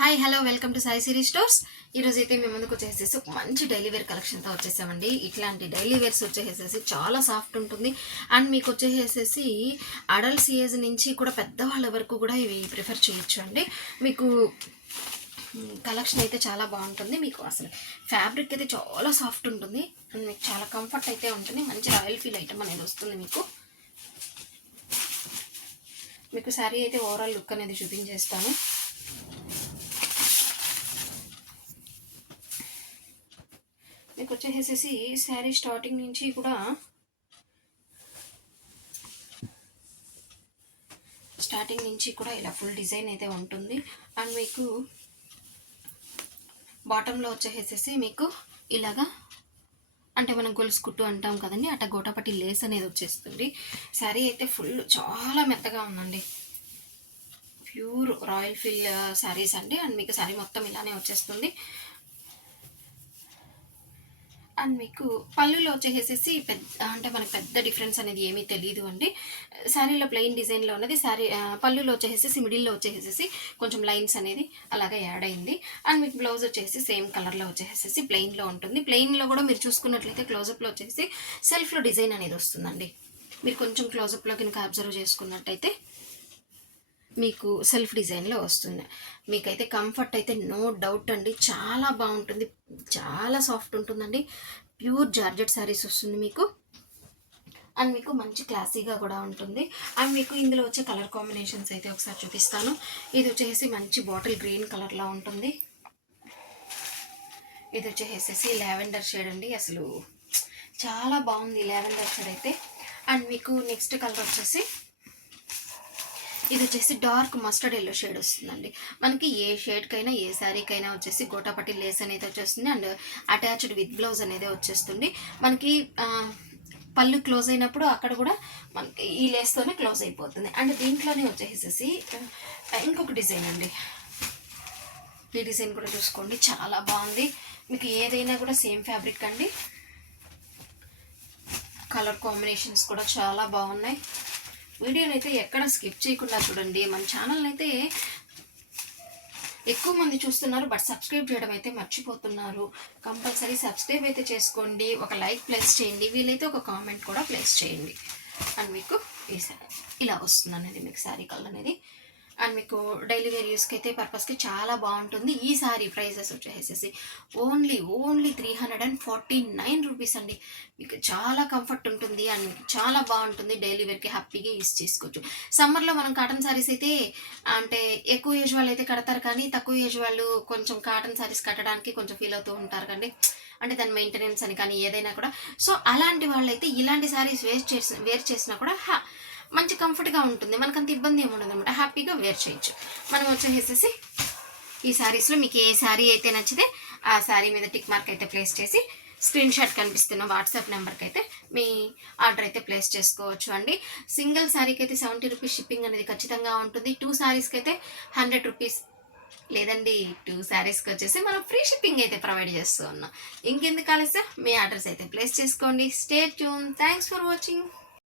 Hi hello welcome to Sai Siri stores. ఈరోజు అయితే మేము ముందుకు వచ్చేసేసి ఒక మంచి డైలీ వేర్ కలెక్షన్తో వచ్చేసామండి. ఇట్లాంటి డైలీ వేర్స్ వచ్చేసేసి చాలా సాఫ్ట్ ఉంటుంది అండ్ మీకు వచ్చేసేసి అడల్ట్స్ ఏజ్ నుంచి కూడా పెద్దవాళ్ళ వరకు కూడా ఇవి ప్రిఫర్ చేయొచ్చు అండి. మీకు కలెక్షన్ అయితే చాలా బాగుంటుంది. మీకు అసలు ఫ్యాబ్రిక్ అయితే చాలా సాఫ్ట్ ఉంటుంది అండ్ మీకు చాలా కంఫర్ట్ అయితే ఉంటుంది. మంచి రాయల్ ఫీల్ ఐటమ్ అనేది వస్తుంది. మీకు శారీ అయితే ఓవరాల్ లుక్ అనేది చూపించేస్తాను. మీకు వచ్చేసేసి శారీ స్టార్టింగ్ నుంచి కూడా ఇలా ఫుల్ డిజైన్ అయితే ఉంటుంది అండ్ మీకు బాటంలో వచ్చేసేసి మీకు ఇలాగా అంటే మనం గొలుసు కుట్టు అంటాం కదండి, అట్ట గోటాపట్టి లేస్ అనేది వచ్చేస్తుంది. శారీ అయితే ఫుల్ చాలా మెత్తగా ఉందండి. ప్యూర్ రాయల్ ఫీల్ శారీస్ అండి అండ్ మీకు శారీ మొత్తం ఇలానే వచ్చేస్తుంది. అండ్ మీకు పళ్ళులో వచ్చేసేసి అంటే మనకు పెద్ద డిఫరెన్స్ అనేది ఏమీ తెలియదు అండి. శారీలో ప్లెయిన్ డిజైన్లో ఉన్నది శారీ, పళ్ళులో వచ్చేసేసి మిడిల్లో వచ్చేసేసి కొంచెం లైన్స్ అనేది అలాగే యాడ్ అయింది. అండ్ మీకు బ్లౌజ్ వచ్చేసి సేమ్ కలర్లో వచ్చేసేసి ప్లెయిన్లో ఉంటుంది. ప్లెయిన్లో కూడా మీరు చూసుకున్నట్లయితే క్లోజప్లో వచ్చేసి సెల్ఫ్లో డిజైన్ అనేది వస్తుందండి. మీరు కొంచెం క్లోజప్లో కనుక అబ్జర్వ్ చేసుకున్నట్టయితే మీకు సెల్ఫ్ డిజైన్లో వస్తుంది. మీకైతే కంఫర్ట్ అయితే నో డౌట్ అండి, చాలా బాగుంటుంది, చాలా సాఫ్ట్ ఉంటుందండి. ప్యూర్ జార్జెట్ శారీస్ వస్తుంది మీకు అండ్ మీకు మంచి క్లాసీగా కూడా ఉంటుంది. అండ్ మీకు ఇందులో వచ్చే కలర్ కాంబినేషన్స్ అయితే ఒకసారి చూపిస్తాను. ఇది వచ్చేసి మంచి బాటిల్ గ్రీన్ కలర్లో ఉంటుంది. ఇది వచ్చేసేసి లావెండర్ షేడ్ అండి, అసలు చాలా బాగుంది లావెండర్ షేడ్ అయితే. అండ్ మీకు నెక్స్ట్ కలర్ వచ్చేసి ఇది వచ్చేసి డార్క్ మస్టర్డ్ ఎల్లో షేడ్ వస్తుందండి. మనకి ఏ షేడ్కైనా ఏ శారీకైనా వచ్చేసి గోటాపట్టి లేస్ అనేది వచ్చేస్తుంది అండ్ అటాచ్డ్ విత్ బ్లౌజ్ అనేది వచ్చేస్తుంది. మనకి పళ్ళు క్లోజ్ అయినప్పుడు అక్కడ కూడా మనకి ఈ లేస్తోనే క్లోజ్ అయిపోతుంది. అండ్ దీంట్లోనే వచ్చేసేసి ఇంకొక డిజైన్ అండి. ఈ డిజైన్ కూడా చూసుకోండి, చాలా బాగుంది. మీకు ఏదైనా కూడా సేమ్ ఫ్యాబ్రిక్ అండి. కలర్ కాంబినేషన్స్ కూడా చాలా బాగున్నాయి. వీడియోని అయితే ఎక్కడ స్కిప్ చేయకుండా చూడండి. మన ఛానల్ని అయితే ఎక్కువ మంది చూస్తున్నారు బట్ సబ్స్క్రైబ్ చేయడం అయితే మర్చిపోతున్నారు. కంపల్సరీ సబ్స్క్రైబ్ అయితే చేసుకోండి, ఒక లైక్ ప్లేస్ చేయండి, వీలైతే ఒక కామెంట్ కూడా ప్లేస్ చేయండి. అండ్ మీకు ఇలా వస్తుంది అనేది మీకు శారీ కలర్ అనేది. అండ్ మీకు డైలీ వేర్ యూస్కి అయితే పర్పస్కి చాలా బాగుంటుంది. ఈ శారీ ప్రైజెస్ వచ్చేసేసి ఓన్లీ 349 రూపీస్ అండి. మీకు చాలా కంఫర్ట్ ఉంటుంది అండ్ మీకు చాలా బాగుంటుంది. డైలీ వేర్కి హ్యాపీగా యూస్ చేసుకోవచ్చు. సమ్మర్లో మనం కాటన్ శారీస్ అయితే అంటే ఎక్కువ ఏజ్ వాళ్ళు అయితే కడతారు, కానీ తక్కువ ఏజ్ వాళ్ళు కొంచెం కాటన్ శారీస్ కట్టడానికి కొంచెం ఫీల్ అవుతూ ఉంటారు కండి, అంటే దాని మెయింటెనెన్స్ అని కానీ ఏదైనా కూడా. సో అలాంటి వాళ్ళైతే ఇలాంటి శారీస్ వేర్ చేసినా కూడా మంచి కంఫర్ట్గా ఉంటుంది. మనకు అంత ఇబ్బంది ఏమి ఉండదు అనమాట, హ్యాపీగా వేర్ చేయొచ్చు. మనం వచ్చేసేసి ఈ శారీస్లో మీకు ఏ శారీ అయితే నచ్చితే ఆ శారీ మీద టిక్ మార్క్ అయితే ప్లేస్ చేసి స్క్రీన్ షాట్ కనిపిస్తున్న వాట్సాప్ నెంబర్కి అయితే మీ ఆర్డర్ అయితే ప్లేస్ చేసుకోవచ్చు అండి. సింగిల్ శారీకి అయితే 70 రూపీస్ షిప్పింగ్ అనేది ఖచ్చితంగా ఉంటుంది. 2 శారీస్కి అయితే 100 రూపీస్, లేదండి 2 శారీస్కి వచ్చేసి మనం ఫ్రీ షిప్పింగ్ అయితే ప్రొవైడ్ చేస్తూ ఉన్నాం. ఇంకెందుకు ఆలస్యం, మీ ఆర్డర్స్ అయితే ప్లేస్ చేసుకోండి. Stay tune. Thanks for watching.